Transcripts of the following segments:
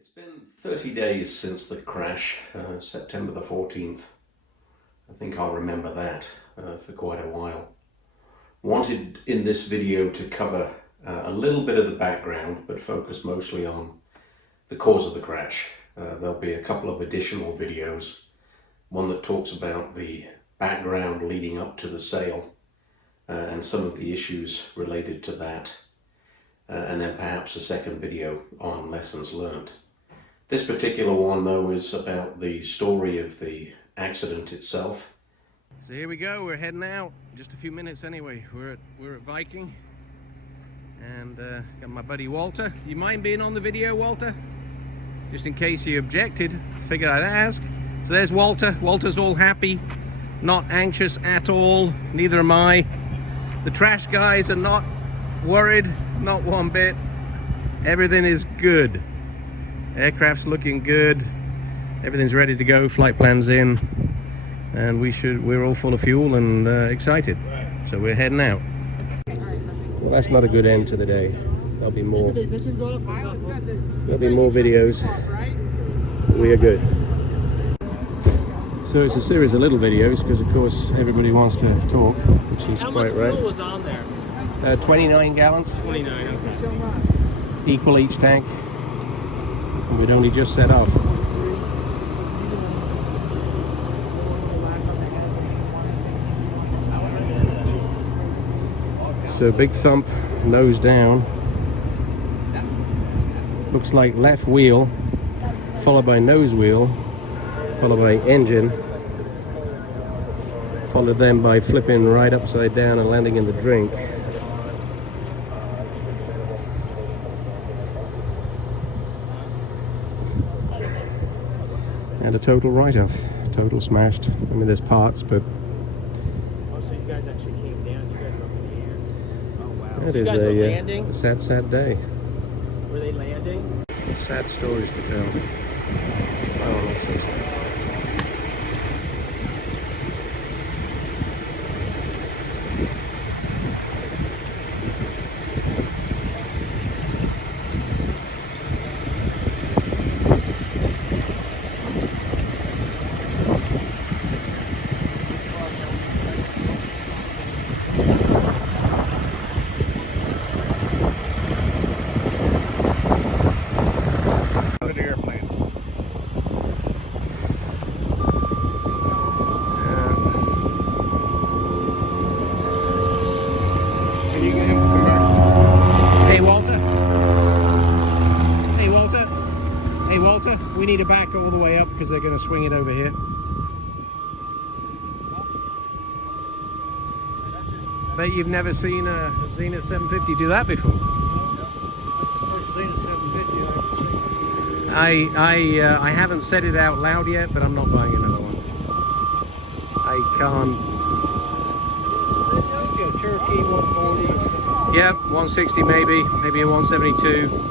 It's been 30 days since the crash, September the 14th. I think I'll remember that for quite a while. Wanted in this video to cover a little bit of the background, but focus mostly on the cause of the crash. There'll be a couple of additional videos. One that talks about the background leading up to the sale and some of the issues related to that. And then perhaps a second video on lessons learned. This particular one, though, is about the story of the accident itself. So here we go, we're heading out. Just a few minutes anyway. We're at Viking. And got my buddy Walter. You mind being on the video, Walter? Just in case you objected, figured I'd ask. So there's Walter. Walter's all happy, not anxious at all. Neither am I. The trash guys are not worried, not one bit. Everything is good. Aircraft's looking good. Everything's ready to go. Flight plan's in, and we're all full of fuel and excited. So we're heading out. Well, that's not a good end to the day. There'll be more. There'll be more videos. We are good. So it's a series of little videos because, of course, everybody wants to talk, which is quite right. How much fuel was on there? 29 gallons. 29, okay. Equal each tank. And we'd only just set off. So big thump, nose down. Looks like left wheel, followed by nose wheel, followed by engine, followed then by flipping right upside down and landing in the drink. And a total write-off, total smashed. I mean, there's parts, but oh, so you guys actually came down. You guys were up in the air. Oh wow. It so is you guys were landing? A sad day. Were they landing? Sad stories to tell. Oh, not so sad. We need to back all the way up because they're going to swing it over here. Bet you've never seen a Zenith 750 do that before. I haven't said it out loud yet, but I'm not buying another one. I can't. Cherokee 140. Yep, 160 maybe a 172.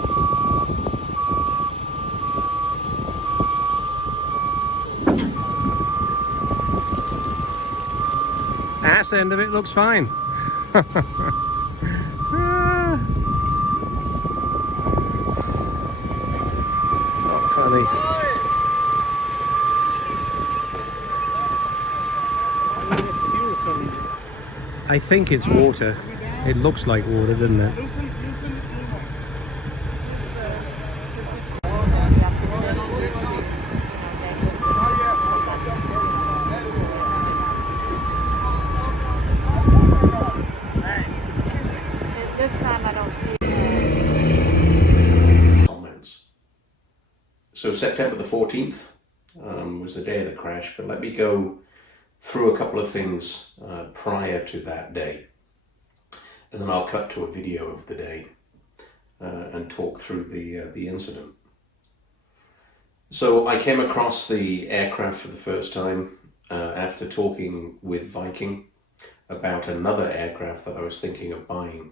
Ass end of it looks fine. Not funny. I think it's water. It looks like water, doesn't it? So September the 14th was the day of the crash, but let me go through a couple of things prior to that day. And then I'll cut to a video of the day and talk through the incident. So I came across the aircraft for the first time after talking with Viking about another aircraft that I was thinking of buying.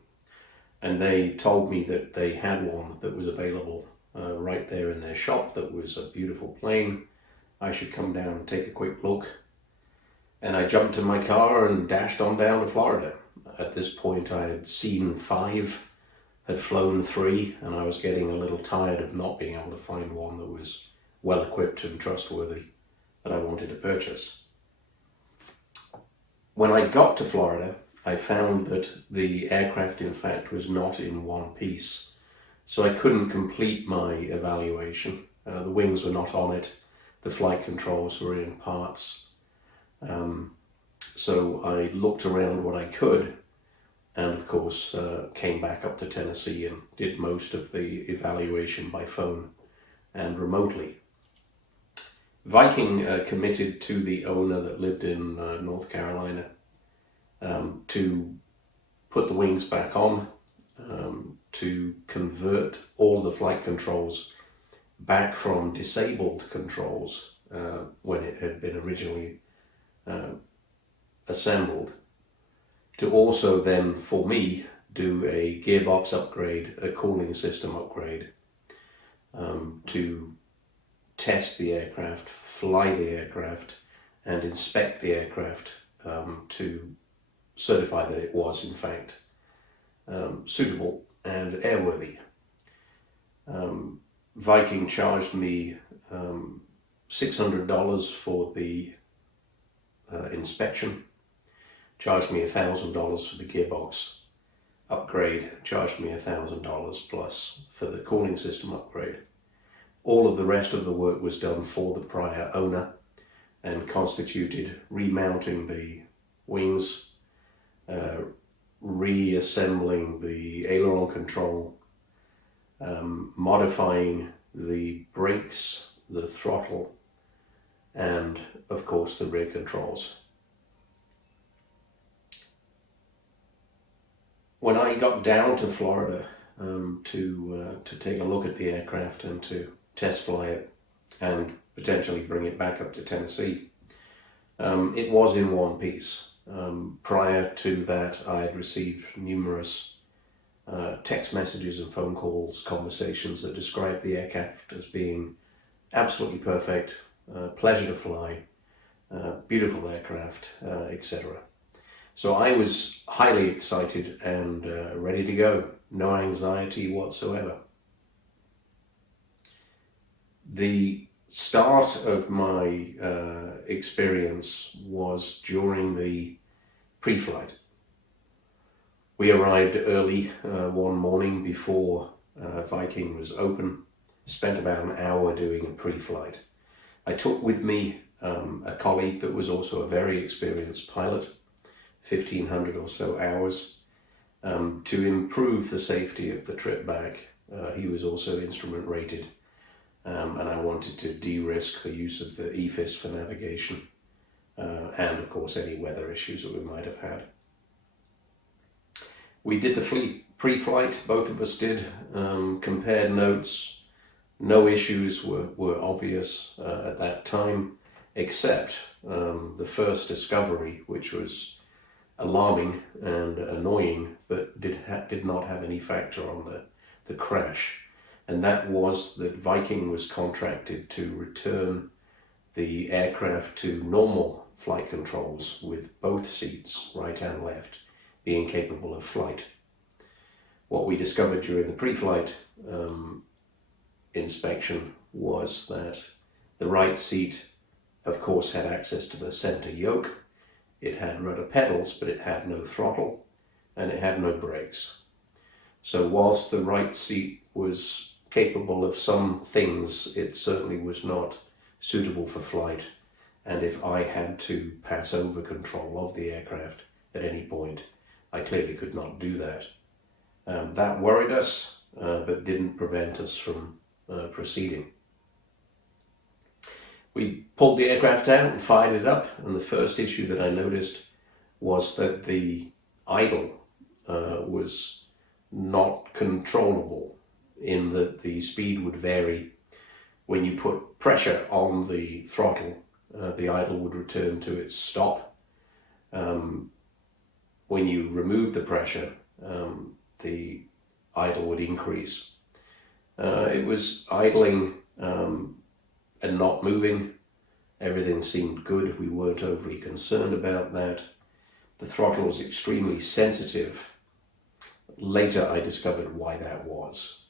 And they told me that they had one that was available right there in their shop. That was a beautiful plane. I should come down and take a quick look. And I jumped in my car and dashed on down to Florida. At this point I had seen 5 had flown 3, and I was getting a little tired of not being able to find one that was well equipped and trustworthy that I wanted to purchase. When I got to Florida, I found that the aircraft in fact was not in one piece, so I couldn't complete my evaluation. The wings were not on it, the flight controls were in parts. So I looked around what I could, and of course came back up to Tennessee and did most of the evaluation by phone and remotely. Viking committed to the owner that lived in North Carolina to put the wings back on, to convert all the flight controls back from disabled controls when it had been originally assembled, to also then, for me, do a gearbox upgrade, a cooling system upgrade, to test the aircraft, fly the aircraft, and inspect the aircraft to certify that it was in fact suitable and airworthy. Viking charged me $600 for the inspection, charged me $1,000 for the gearbox upgrade, charged me $1,000 plus for the cooling system upgrade. All of the rest of the work was done for the prior owner and constituted remounting the wings, reassembling the aileron control, modifying the brakes, the throttle, and of course the rear controls. When I got down to Florida to take a look at the aircraft and to test fly it and potentially bring it back up to Tennessee, it was in one piece. Prior to that, I had received numerous text messages and phone calls, conversations that described the aircraft as being absolutely perfect, pleasure to fly, beautiful aircraft, etc. So I was highly excited and ready to go, no anxiety whatsoever. The start of my experience was during the pre-flight. We arrived early one morning before Viking was open, spent about an hour doing a pre-flight. I took with me a colleague that was also a very experienced pilot, 1,500 or so hours, to improve the safety of the trip back. He was also instrument rated, and I wanted to de-risk the use of the EFIS for navigation, and of course any weather issues that we might have had. We did the pre-flight, both of us did, compared notes. No issues were obvious at that time, except the first discovery, which was alarming and annoying, but did not have any factor on the crash. And that was that Viking was contracted to return the aircraft to normal flight controls with both seats, right and left, being capable of flight. What we discovered during the pre-flight inspection was that the right seat, of course, had access to the center yoke. It had rudder pedals, but it had no throttle, and it had no brakes. So whilst the right seat was capable of some things, it certainly was not suitable for flight. And if I had to pass over control of the aircraft at any point, I clearly could not do that. That worried us, but didn't prevent us from proceeding. We pulled the aircraft out and fired it up, and the first issue that I noticed was that the idle was not controllable, in that the speed would vary. When you put pressure on the throttle, the idle would return to its stop. When you remove the pressure, the idle would increase. It was idling and not moving. Everything seemed good. We weren't overly concerned about that. The throttle was extremely sensitive, Later I discovered why that was.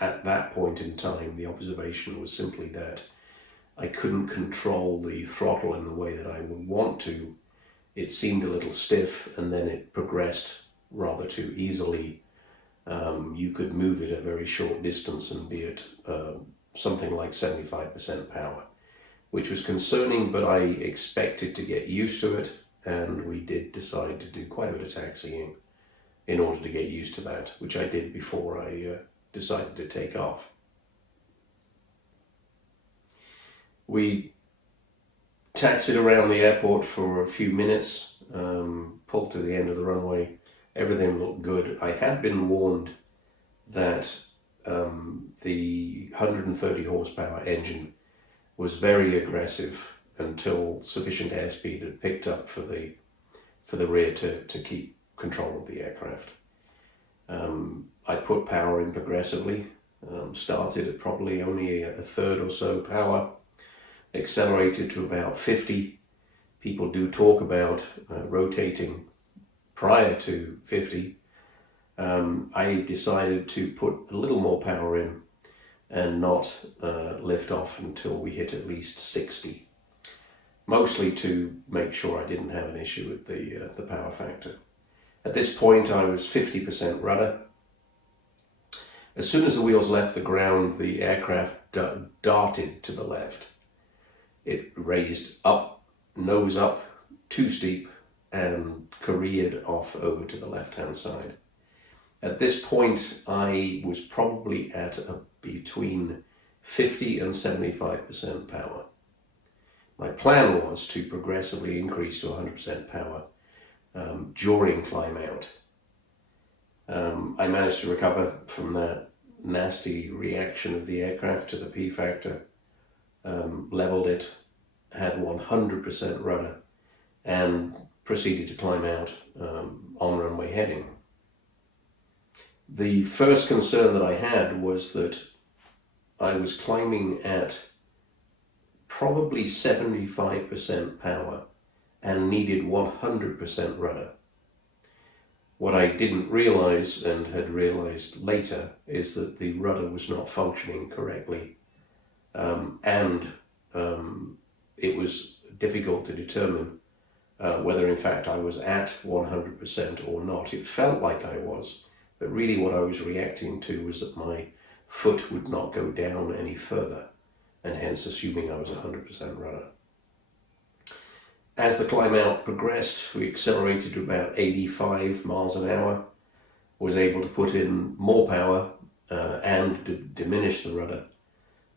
At that point in time, the observation was simply that I couldn't control the throttle in the way that I would want to. It seemed a little stiff, and then it progressed rather too easily. You could move it a very short distance and be at something like 75% power, which was concerning, but I expected to get used to it, and we did decide to do quite a bit of taxiing in order to get used to that, which I did before I decided to take off. We taxied around the airport for a few minutes, pulled to the end of the runway. Everything looked good. I had been warned that the 130 horsepower engine was very aggressive until sufficient airspeed had picked up for the rear to keep control of the aircraft. I put power in progressively, started at probably only a third or so power, accelerated to about 50. People do talk about rotating prior to 50. I decided to put a little more power in and not lift off until we hit at least 60. Mostly to make sure I didn't have an issue with the power factor. At this point I was 50% rudder. As soon as the wheels left the ground, the aircraft darted to the left. It raised up, nose up, too steep, and careered off over to the left-hand side. At this point, I was probably at between 50 and 75% power. My plan was to progressively increase to 100% power during climb out. I managed to recover from that nasty reaction of the aircraft to the P factor, leveled it, had 100% rudder, and proceeded to climb out on runway heading. The first concern that I had was that I was climbing at probably 75% power and needed 100% rudder. What I didn't realize, and had realized later, is that the rudder was not functioning correctly, and it was difficult to determine whether in fact I was at 100% or not. It felt like I was, but really what I was reacting to was that my foot would not go down any further, and hence assuming I was 100% rudder. As the climb out progressed, we accelerated to about 85 miles an hour, was able to put in more power and diminish the rudder.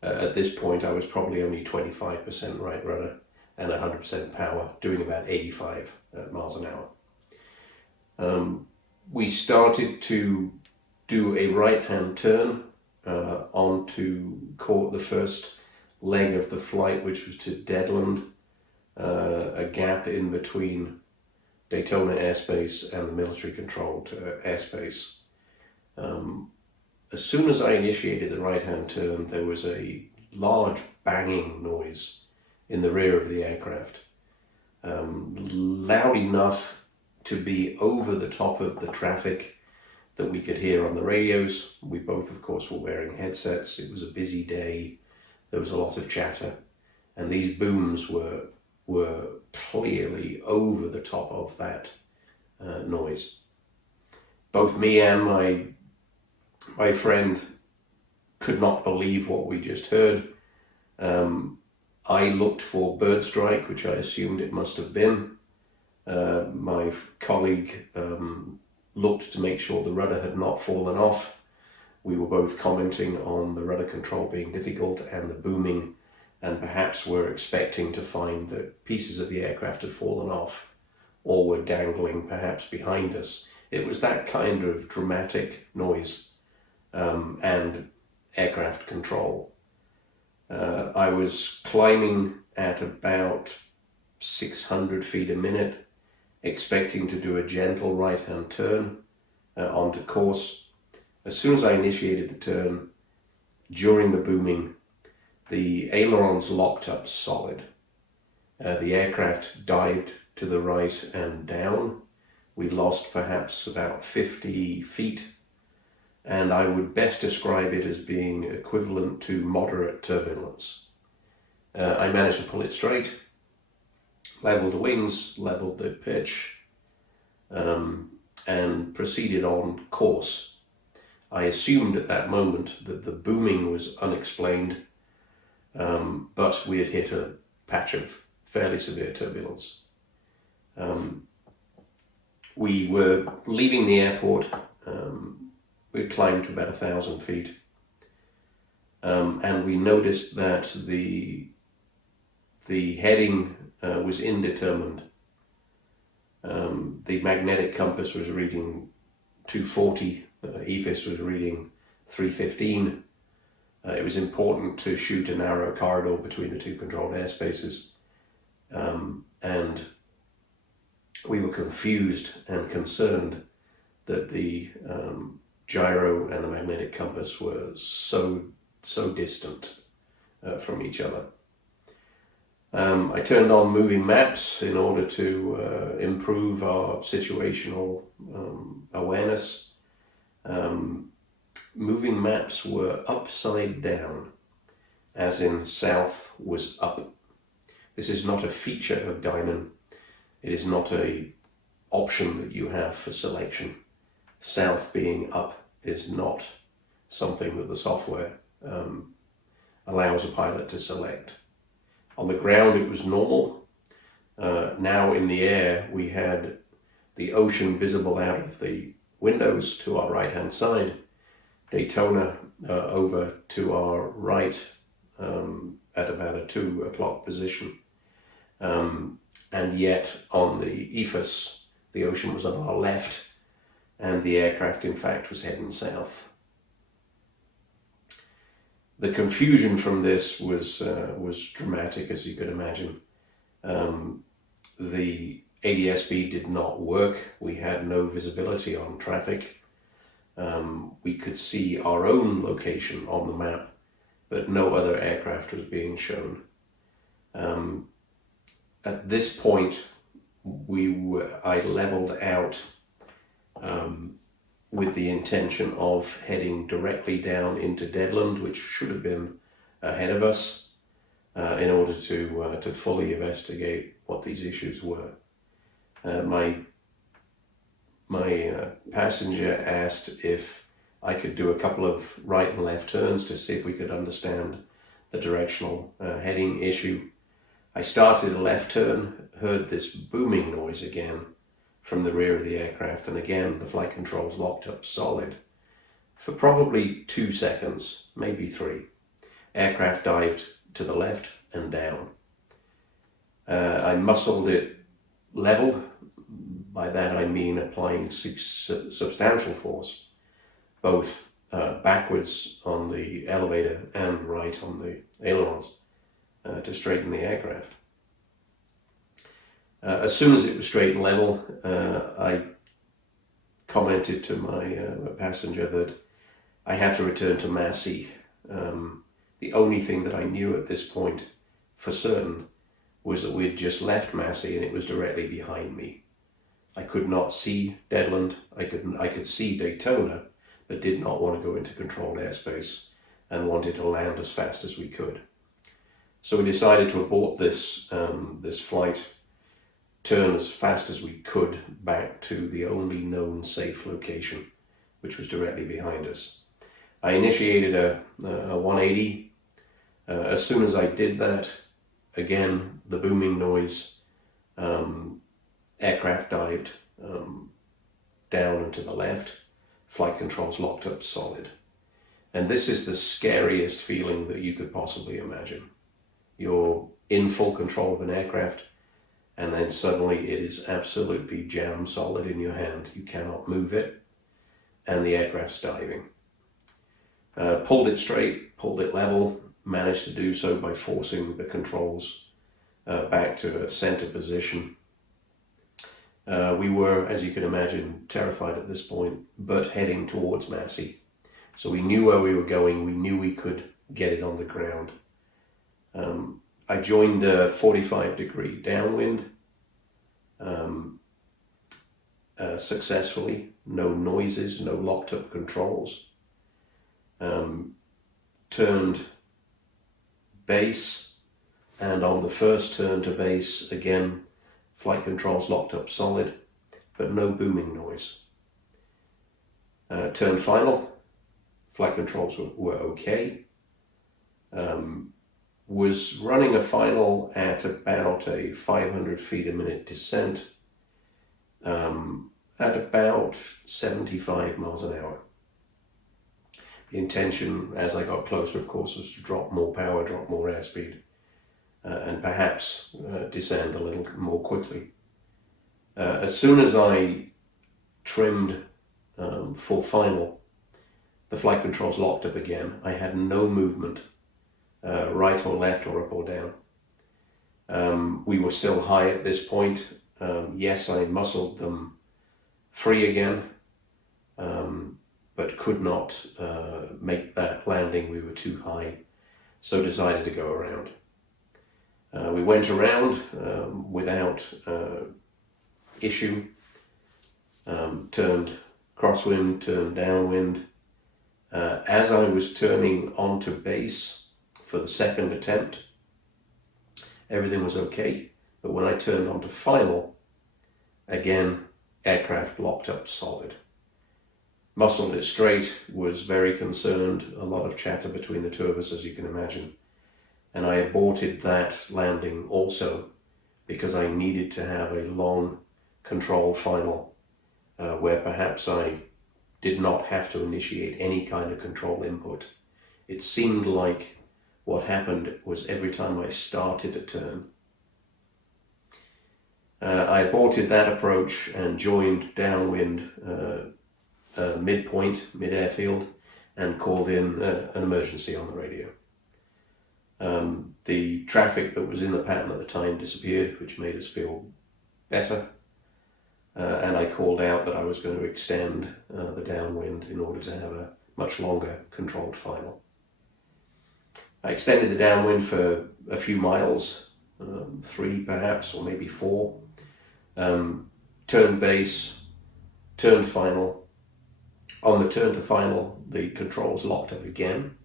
At this point I was probably only 25% right rudder and 100% power, doing about 85 miles an hour. We started to do a right-hand turn onto the first leg of the flight, which was to Deadland, a gap in between Daytona airspace and the military-controlled airspace. As soon as I initiated the right-hand turn, there was a large banging noise in the rear of the aircraft, loud enough to be over the top of the traffic that we could hear on the radios. We both, of course, were wearing headsets. It was a busy day. There was a lot of chatter, and these booms were clearly over the top of that noise. Both me and my friend could not believe what we just heard. I looked for bird strike, which I assumed it must have been. My colleague looked to make sure the rudder had not fallen off. We were both commenting on the rudder control being difficult and the booming, and perhaps were expecting to find that pieces of the aircraft had fallen off or were dangling perhaps behind us. It was that kind of dramatic noise and aircraft control. I was climbing at about 600 feet a minute, expecting to do a gentle right-hand turn onto course. As soon as I initiated the turn, during the booming, the ailerons locked up solid. The aircraft dived to the right and down. We lost perhaps about 50 feet, and I would best describe it as being equivalent to moderate turbulence. I managed to pull it straight, leveled the wings, leveled the pitch, and proceeded on course. I assumed at that moment that the booming was unexplained, but we had hit a patch of fairly severe turbulence. We were leaving the airport. We climbed to about 1,000 feet, and we noticed that the heading was indeterminate. The magnetic compass was reading 240, EFIS was reading 315. It was important to shoot a narrow corridor between the two controlled airspaces, and we were confused and concerned that the gyro and the magnetic compass were so distant from each other. I turned on moving maps in order to improve our situational awareness. Moving maps were upside down, as in south was up. This is not a feature of Diamond. It is not an option that you have for selection. South being up is not something that the software allows a pilot to select. On the ground it was normal. Now in the air we had the ocean visible out of the windows to our right hand side, Daytona over to our right at about a 2 o'clock position. And yet on the EFIS the ocean was on our left and the aircraft in fact was heading south. The confusion from this was dramatic, as you could imagine. The ADS-B did not work. We had no visibility on traffic. We could see our own location on the map, but no other aircraft was being shown. At this point, I leveled out with the intention of heading directly down into Deadland, which should have been ahead of us, in order to fully investigate what these issues were. My passenger asked if I could do a couple of right and left turns to see if we could understand the directional heading issue. I started a left turn, heard this booming noise again from the rear of the aircraft, and again the flight controls locked up solid. For probably 2 seconds, maybe 3, aircraft dived to the left and down. I muscled it level. By that I mean applying substantial force, both backwards on the elevator and right on the ailerons, to straighten the aircraft. As soon as it was straight and level, I commented to my passenger that I had to return to Massey. The only thing that I knew at this point for certain was that we'd just left Massey and it was directly behind me. I could not see Deadland. I could see Daytona, but did not want to go into controlled airspace and wanted to land as fast as we could. So we decided to abort this flight, turn as fast as we could back to the only known safe location, which was directly behind us. I initiated a 180. As soon as I did that, again, the booming noise, aircraft dived down and to the left, flight controls locked up solid. And this is the scariest feeling that you could possibly imagine. You're in full control of an aircraft, and then suddenly it is absolutely jam solid in your hand. You cannot move it, and the aircraft's diving. Pulled it straight, pulled it level, managed to do so by forcing the controls back to a center position. We were, as you can imagine, terrified at this point, but heading towards Massey. So we knew where we were going, we knew we could get it on the ground. I joined a 45-degree downwind, successfully. No noises, no locked up controls. Turned base, and on the first turn to base, again, flight controls locked up solid, but no booming noise. Turn final, flight controls were okay. Was running a final at about a 500 feet a minute descent at about 75 miles an hour. The intention, as I got closer, of course, was to drop more power, drop more airspeed, and perhaps descend a little more quickly. As soon as I trimmed for final, the flight controls locked up again. I had no movement, right or left or up or down. We were still high at this point. Yes, I muscled them free again, but could not make that landing. We were too high, so decided to go around. We went around without issue, turned crosswind, turned downwind. As I was turning onto base for the second attempt, everything was okay, but when I turned onto final, again, aircraft locked up solid. Muscled it straight, was very concerned, a lot of chatter between the two of us, as you can imagine. And I aborted that landing also because I needed to have a long control final where perhaps I did not have to initiate any kind of control input. It seemed like what happened was every time I started a turn, I aborted that approach and joined downwind midpoint, mid-airfield, and called in an emergency on the radio. The traffic that was in the pattern at the time disappeared, which made us feel better. And I called out that I was going to extend the downwind in order to have a much longer controlled final. I extended the downwind for a few miles, 3 perhaps, or maybe 4. Turned base, turned final. On the turn to final, the controls locked up again,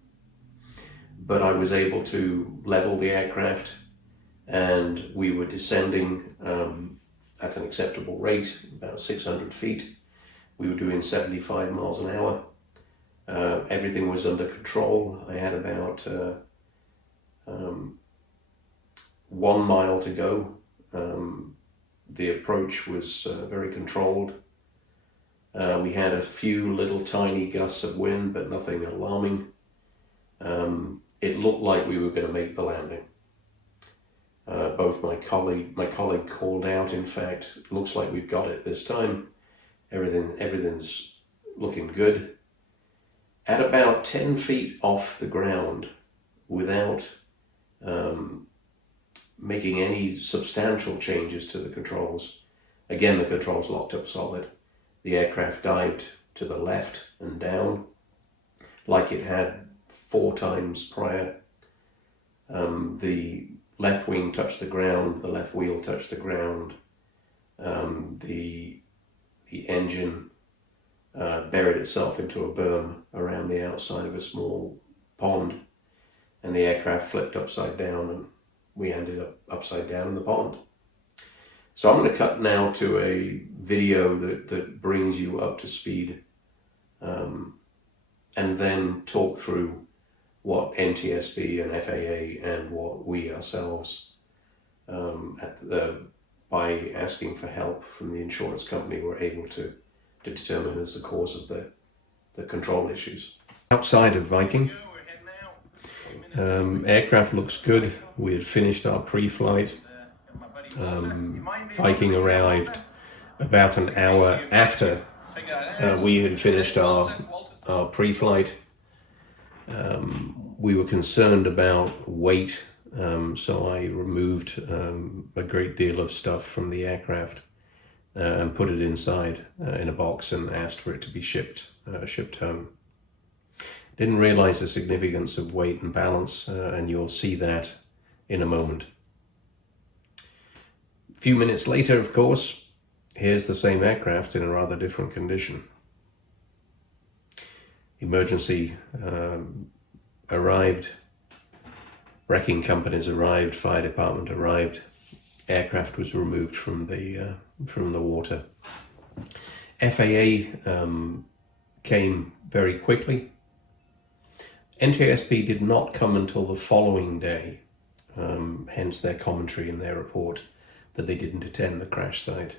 but I was able to level the aircraft, and we were descending at an acceptable rate, about 600 feet. We were doing 75 miles an hour. Everything was under control. I had about 1 mile to go. The approach was very controlled. We had a few little tiny gusts of wind, but nothing alarming. It looked like we were going to make the landing. Both my colleague called out, in fact, looks like we've got it this time. Everything's looking good. At about 10 feet off the ground, without making any substantial changes to the controls, again the controls locked up solid. The aircraft dived to the left and down, like it had 4 times prior. The left wing touched the ground, the left wheel touched the ground, the engine buried itself into a berm around the outside of a small pond, and the aircraft flipped upside down, and we ended up upside down in the pond. So I'm going to cut now to a video that brings you up to speed, and then talk through what NTSB and FAA and what we ourselves, by asking for help from the insurance company, were able to determine as the cause of the control issues. Outside of Viking, aircraft looks good. We had finished our pre-flight. Viking arrived about an hour after we had finished our pre-flight. We were concerned about weight, so I removed a great deal of stuff from the aircraft and put it inside in a box and asked for it to be shipped home. Didn't realize the significance of weight and balance, and you'll see that in a moment. A few minutes later, of course, here's the same aircraft in a rather different condition. Emergency arrived, wrecking companies arrived, fire department arrived, aircraft was removed from the water. FAA came very quickly. NTSB did not come until the following day, hence their commentary in their report that they didn't attend the crash site.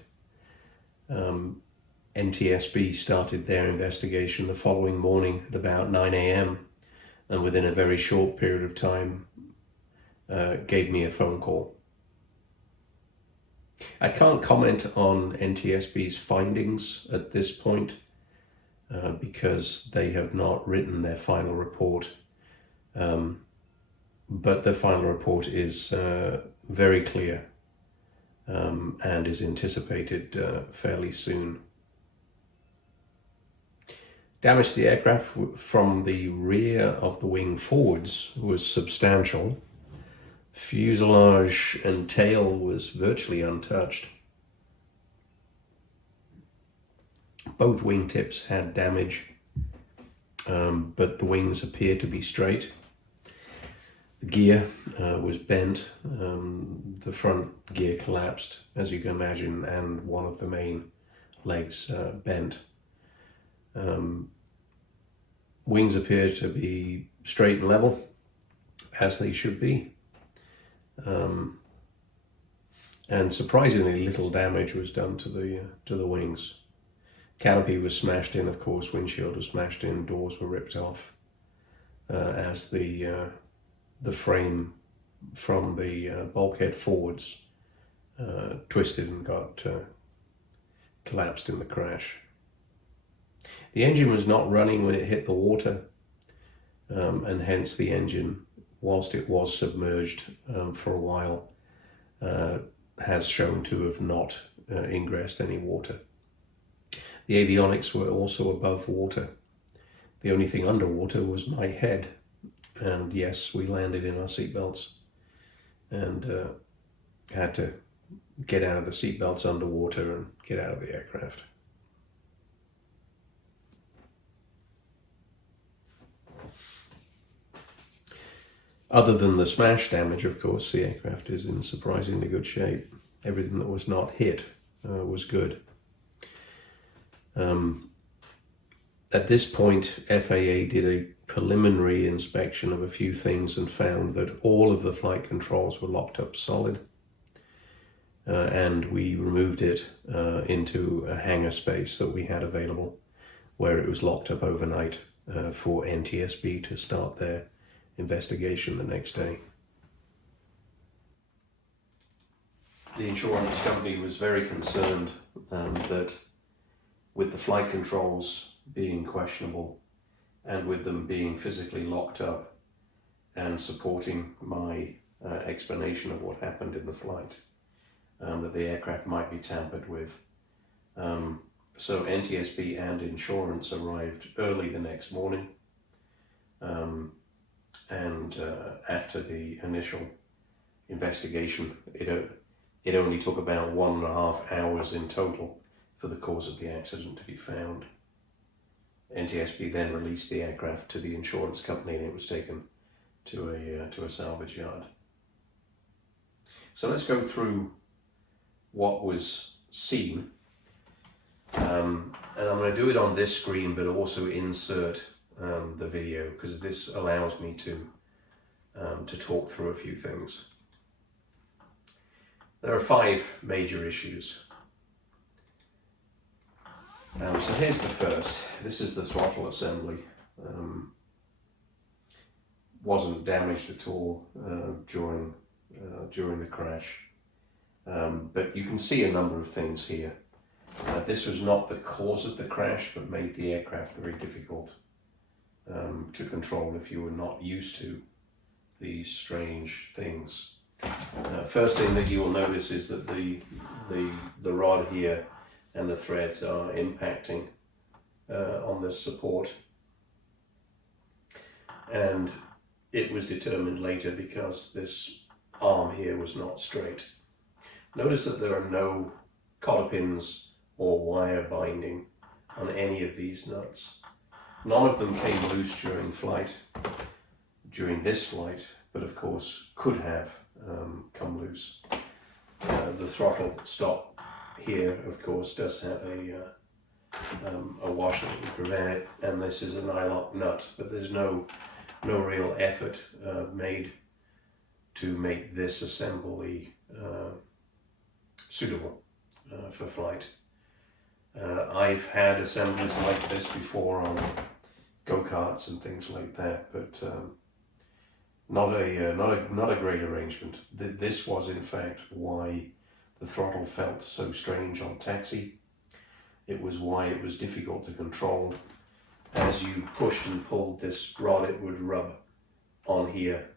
NTSB started their investigation the following morning at about 9 a.m. and within a very short period of time gave me a phone call. I can't comment on NTSB's findings at this point because they have not written their final report. But the final report is very clear and is anticipated fairly soon. Damage to the aircraft from the rear of the wing forwards was substantial. Fuselage and tail was virtually untouched. Both wingtips had damage, but the wings appear to be straight. The gear was bent, the front gear collapsed, as you can imagine, and one of the main legs bent. Wings appear to be straight and level, as they should be. And surprisingly little damage was done to the wings. Canopy was smashed in, of course, windshield was smashed in, doors were ripped off, as the frame from the bulkhead forwards twisted and got collapsed in the crash. The engine was not running when it hit the water, and hence the engine, whilst it was submerged for a while, has shown to have not ingressed any water. The avionics were also above water. The only thing underwater was my head. And yes, we landed in our seatbelts and had to get out of the seatbelts underwater and get out of the aircraft. Other than the smash damage, of course, the aircraft is in surprisingly good shape. Everything that was not hit was good. At this point, FAA did a preliminary inspection of a few things and found that all of the flight controls were locked up solid. And we removed it into a hangar space that we had available, where it was locked up overnight for NTSB to start their investigation the next day. The insurance company was very concerned that with the flight controls being questionable and with them being physically locked up and supporting my explanation of what happened in the flight, that the aircraft might be tampered with. So NTSB and insurance arrived early the next morning, and after the initial investigation, it only took about 1.5 hours in total for the cause of the accident to be found. NTSB then released the aircraft to the insurance company and it was taken to a salvage yard. So let's go through what was seen. And I'm going to do it on this screen, but also insert the video, because this allows me to talk through a few things. There are 5 major issues. So here's the first. This is the throttle assembly. Wasn't damaged at all during the crash, but you can see a number of things here. This was not the cause of the crash, but made the aircraft very difficult to control if you were not used to these strange things. First thing that you will notice is that the rod here and the threads are impacting on this support, and it was determined later because this arm here was not straight. Notice that there are no cotter pins or wire binding on any of these nuts. None of them came loose during this flight, but of course could have come loose. The throttle stop here, of course, does have a washer that would prevent it, and this is a nylock nut, but there's no real effort made to make this assembly suitable for flight. I've had assemblies like this before on go-karts and things like that, but not a great arrangement. This was in fact why the throttle felt so strange on taxi. It was why it was difficult to control. As you pushed and pulled this rod, it would rub on here,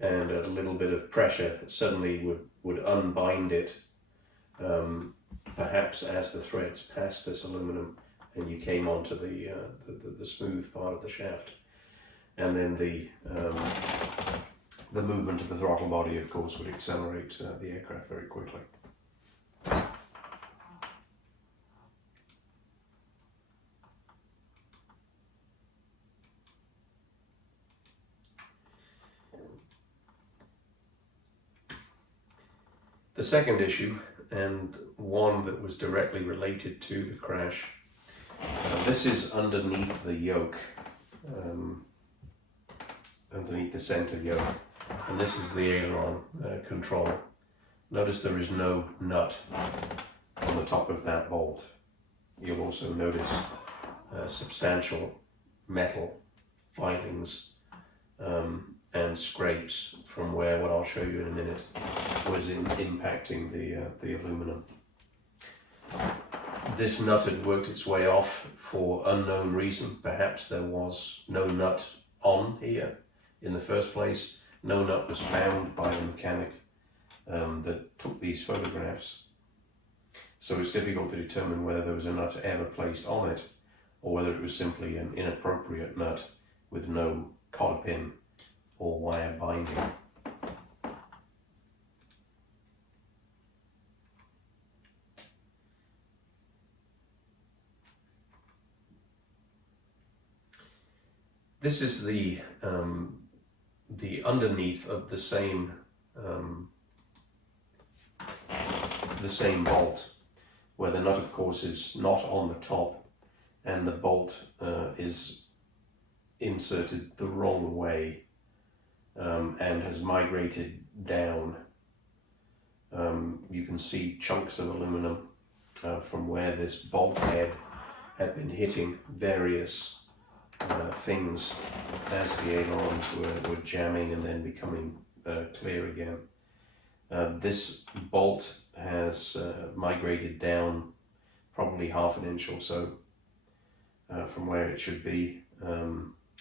and a little bit of pressure suddenly would unbind it, perhaps as the threads passed this aluminum and you came onto the smooth part of the shaft. And then the movement of the throttle body, of course, would accelerate the aircraft very quickly. The second issue, and one that was directly related to the crash, this is underneath the yoke, underneath the center yoke, and this is the aileron control. Notice there is no nut on the top of that bolt. You'll also notice substantial metal filings and scrapes from where, what I'll show you in a minute, was impacting the aluminum. This nut had worked its way off for unknown reason. Perhaps there was no nut on here in the first place. No nut was found by the mechanic that took these photographs. So it's difficult to determine whether there was a nut ever placed on it, or whether it was simply an inappropriate nut with no cotter pin or wire binding. This is the underneath of the same bolt, where the nut, of course, is not on the top, and the bolt is inserted the wrong way and has migrated down. You can see chunks of aluminum from where this bolt head had been hitting various things as the ailerons were jamming and then becoming clear again. This bolt has migrated down probably half an inch or so from where it should be.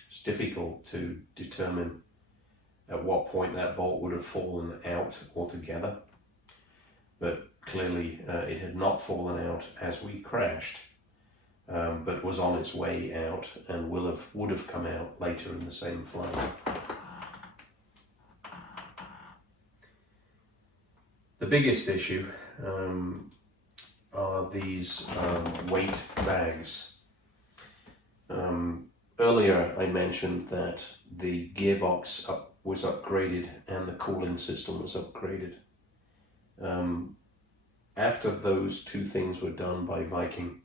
It's difficult to determine at what point that bolt would have fallen out altogether, but clearly it had not fallen out as we crashed, but was on its way out and would have come out later in the same flight. The biggest issue are these weight bags. Earlier I mentioned that the gearbox was upgraded and the cooling system was upgraded. After those two things were done by Viking,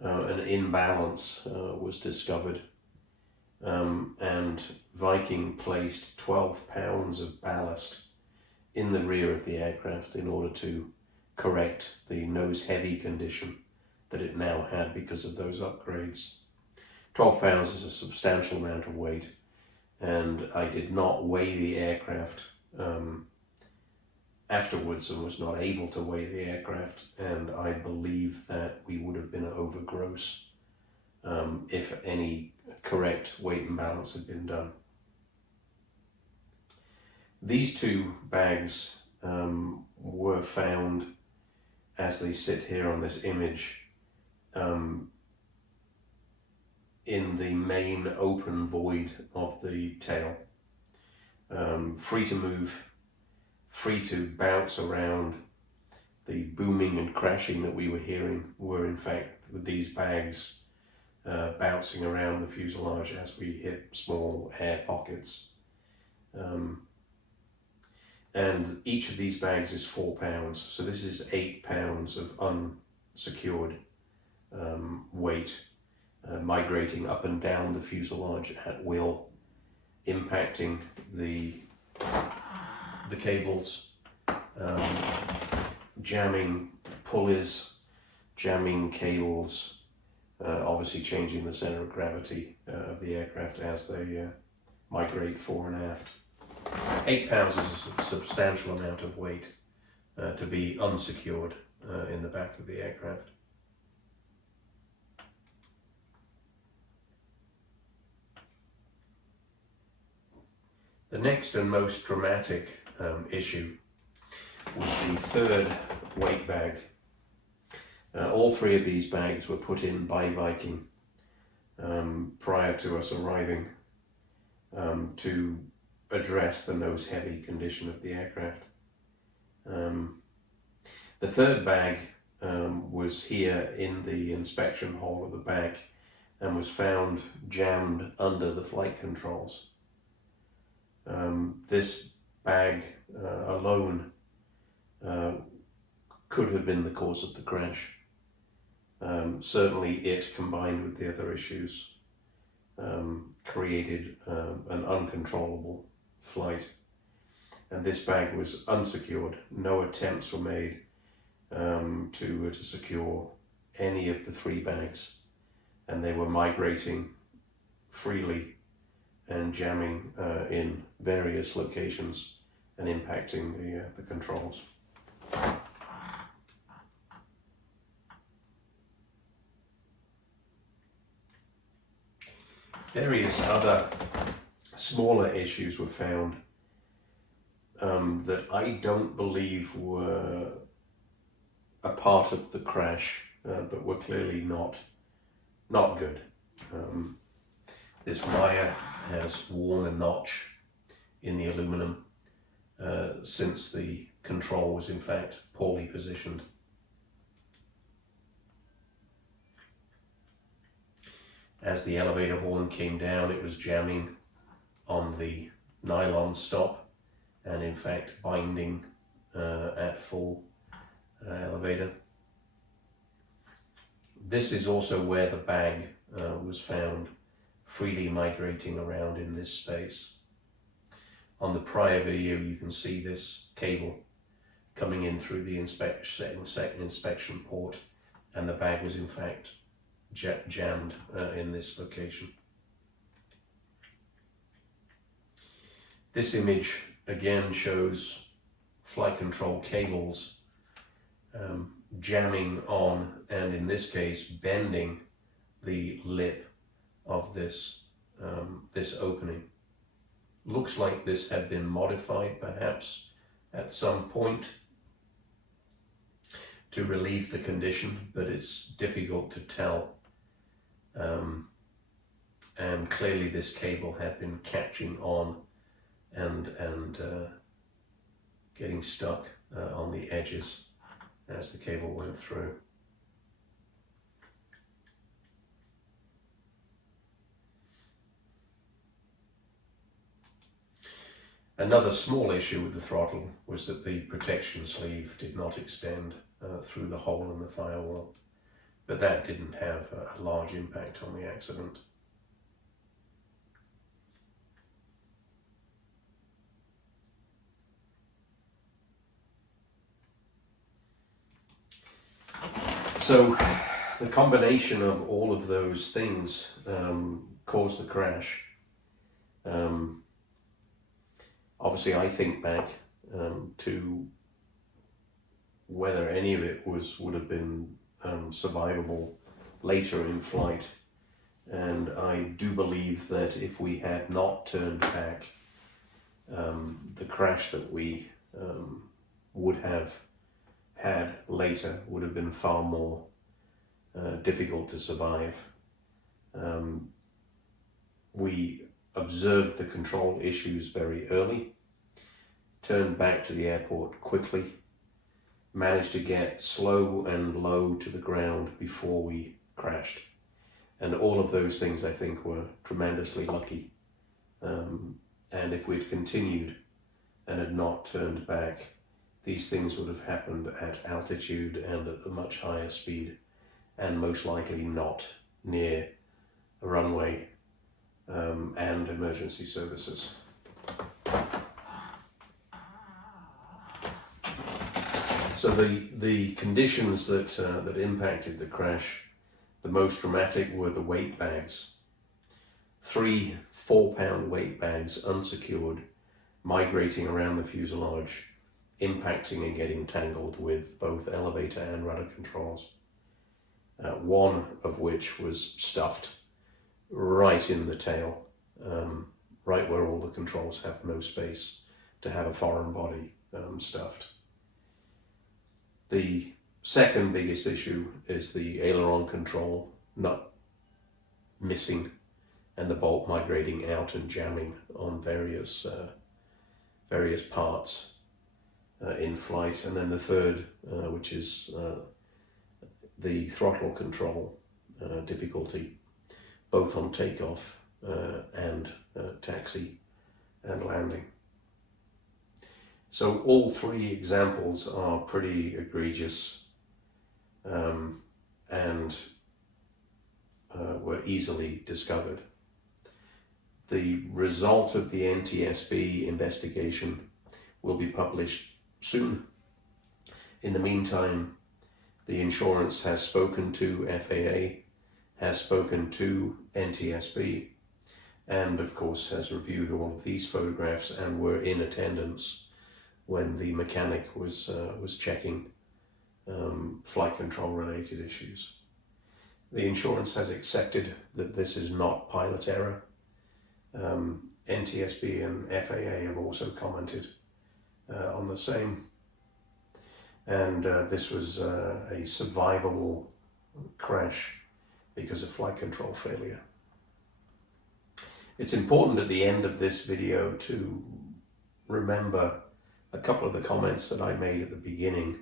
an imbalance was discovered, and Viking placed 12 pounds of ballast in the rear of the aircraft in order to correct the nose heavy condition that it now had because of those upgrades. 12 pounds is a substantial amount of weight, and I did not weigh the aircraft afterwards and was not able to weigh the aircraft, and I believe that we would have been over gross if any correct weight and balance had been done. These two bags were found as they sit here on this image in the main open void of the tail, free to move, free to bounce around. the booming and crashing that we were hearing were in fact with these bags bouncing around the fuselage as we hit small air pockets. And each of these bags is 4 pounds, so this is 8 pounds of unsecured weight migrating up and down the fuselage at will, impacting the cables, jamming pulleys, jamming cables, obviously changing the center of gravity of the aircraft as they migrate fore and aft. 8 pounds is a substantial amount of weight to be unsecured in the back of the aircraft. The next and most dramatic issue was the third weight bag. All 3 of these bags were put in by Viking prior to us arriving to address the nose heavy condition of the aircraft. The third bag was here in the inspection hall at the back and was found jammed under the flight controls. This bag alone could have been the cause of the crash. Certainly it, combined with the other issues, created an uncontrollable flight. And this bag was unsecured. No attempts were made to secure any of the 3 bags, and they were migrating freely and jamming in various locations and impacting the controls. Various other smaller issues were found that I don't believe were a part of the crash, but were clearly not good. This wire has worn a notch in the aluminum since the control was in fact poorly positioned. As the elevator horn came down, it was jamming on the nylon stop and in fact binding at full elevator. This is also where the bag was found, freely migrating around in this space. On the prior video you can see this cable coming in through the inspection port, and the bag was in fact jammed in this location. This image again shows flight control cables jamming on, and in this case bending the lip of this opening. Looks like this had been modified perhaps at some point to relieve the condition, but it's difficult to tell. And clearly this cable had been catching on and getting stuck on the edges as the cable went through. Another small issue with the throttle was that the protection sleeve did not extend through the hole in the firewall, but that didn't have a large impact on the accident. So the combination of all of those things caused the crash. Obviously I think back to whether any of it would have been survivable later in flight, and I do believe that if we had not turned back, the crash that we would have had later would have been far more difficult to survive. We observed the control issues very early, turned back to the airport quickly, managed to get slow and low to the ground before we crashed. And all of those things, I think, were tremendously lucky. And if we'd continued and had not turned back, these things would have happened at altitude and at a much higher speed, and most likely not near a runway and emergency services. So the conditions that impacted the crash, the most dramatic were the weight bags. 3 4-pound weight bags, unsecured, migrating around the fuselage, impacting and getting tangled with both elevator and rudder controls. One of which was stuffed right in the tail, right where all the controls have no space to have a foreign body stuffed. The second biggest issue is the aileron control nut missing and the bolt migrating out and jamming on various parts in flight. And then the third, which is the throttle control difficulty, both on takeoff and taxi and landing. So all 3 examples are pretty egregious and were easily discovered. The result of the NTSB investigation will be published soon. In the meantime, the insurance has spoken to FAA, has spoken to NTSB, and of course has reviewed all of these photographs and were in attendance when the mechanic was checking flight control related issues. The insurance has accepted that this is not pilot error. NTSB and FAA have also commented on the same, and this was a survivable crash because of flight control failure. It's important at the end of this video to remember a couple of the comments that I made at the beginning.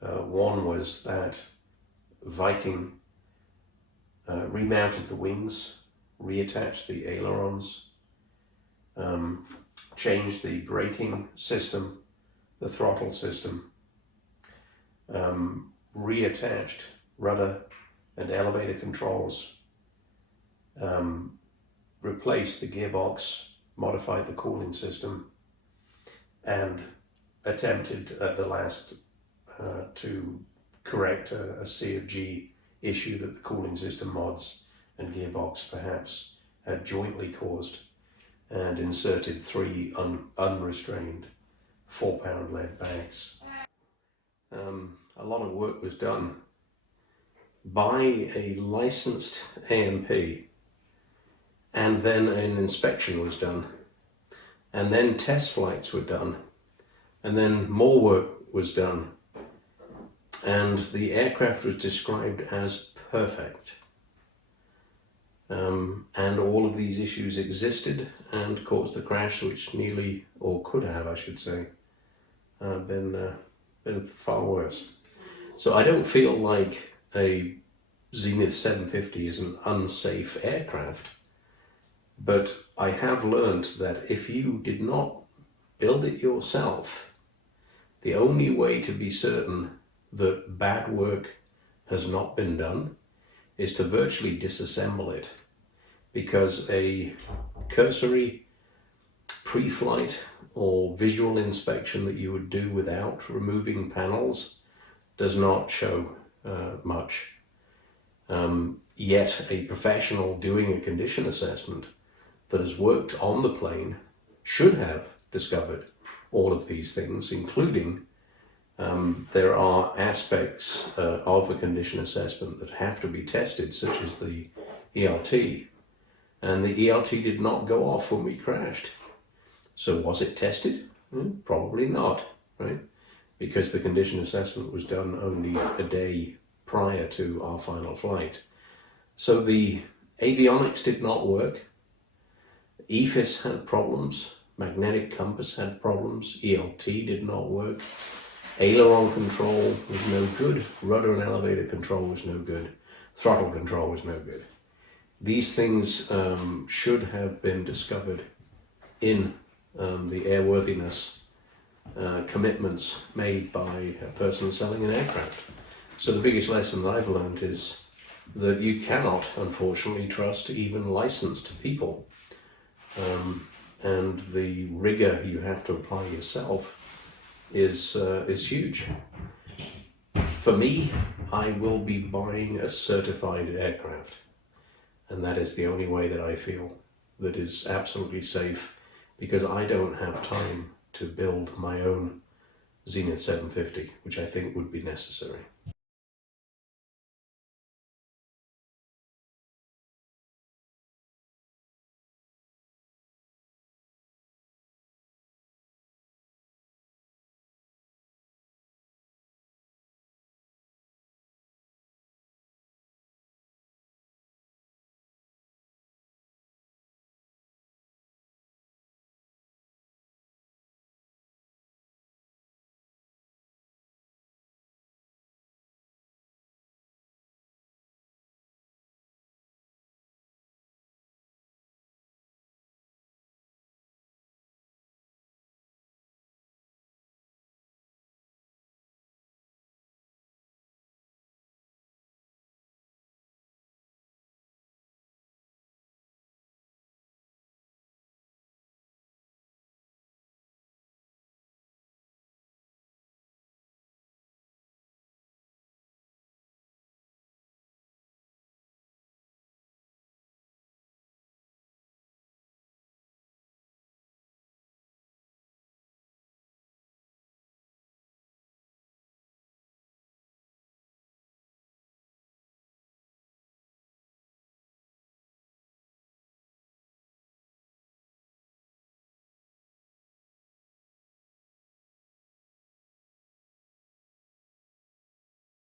One was that Viking remounted the wings, reattached the ailerons, changed the braking system, the throttle system, reattached rudder and elevator controls, replaced the gearbox, modified the cooling system, and attempted at the last to correct a C of G issue that the cooling system mods and gearbox perhaps had jointly caused, and inserted 3 unrestrained 4-pound lead bags. A lot of work was done by a licensed AMP, and then an inspection was done, and then test flights were done, and then more work was done, and the aircraft was described as perfect. And all of these issues existed and caused the crash, which nearly, or could have, I should say, been far worse. So I don't feel like a Zenith 750 is an unsafe aircraft, but I have learned that if you did not build it yourself, the only way to be certain that bad work has not been done is to virtually disassemble it, because a cursory pre-flight or visual inspection that you would do without removing panels does not show much. Yet a professional doing a condition assessment that has worked on the plane should have discovered all of these things, including there are aspects of a condition assessment that have to be tested, such as the ELT. And the ELT did not go off when we crashed. So was it tested? Probably not, right? Because the condition assessment was done only a day prior to our final flight. So the avionics did not work. EFIS had problems. Magnetic compass had problems. ELT did not work. Aileron control was no good. Rudder and elevator control was no good. Throttle control was no good. These things should have been discovered in the airworthiness commitments made by a person selling an aircraft. So the biggest lesson that I've learned is that you cannot, unfortunately, trust even licensed people. And the rigor you have to apply yourself is huge. For me, I will be buying a certified aircraft, and that is the only way that I feel that is absolutely safe, because I don't have time to build my own Zenith 750, which I think would be necessary.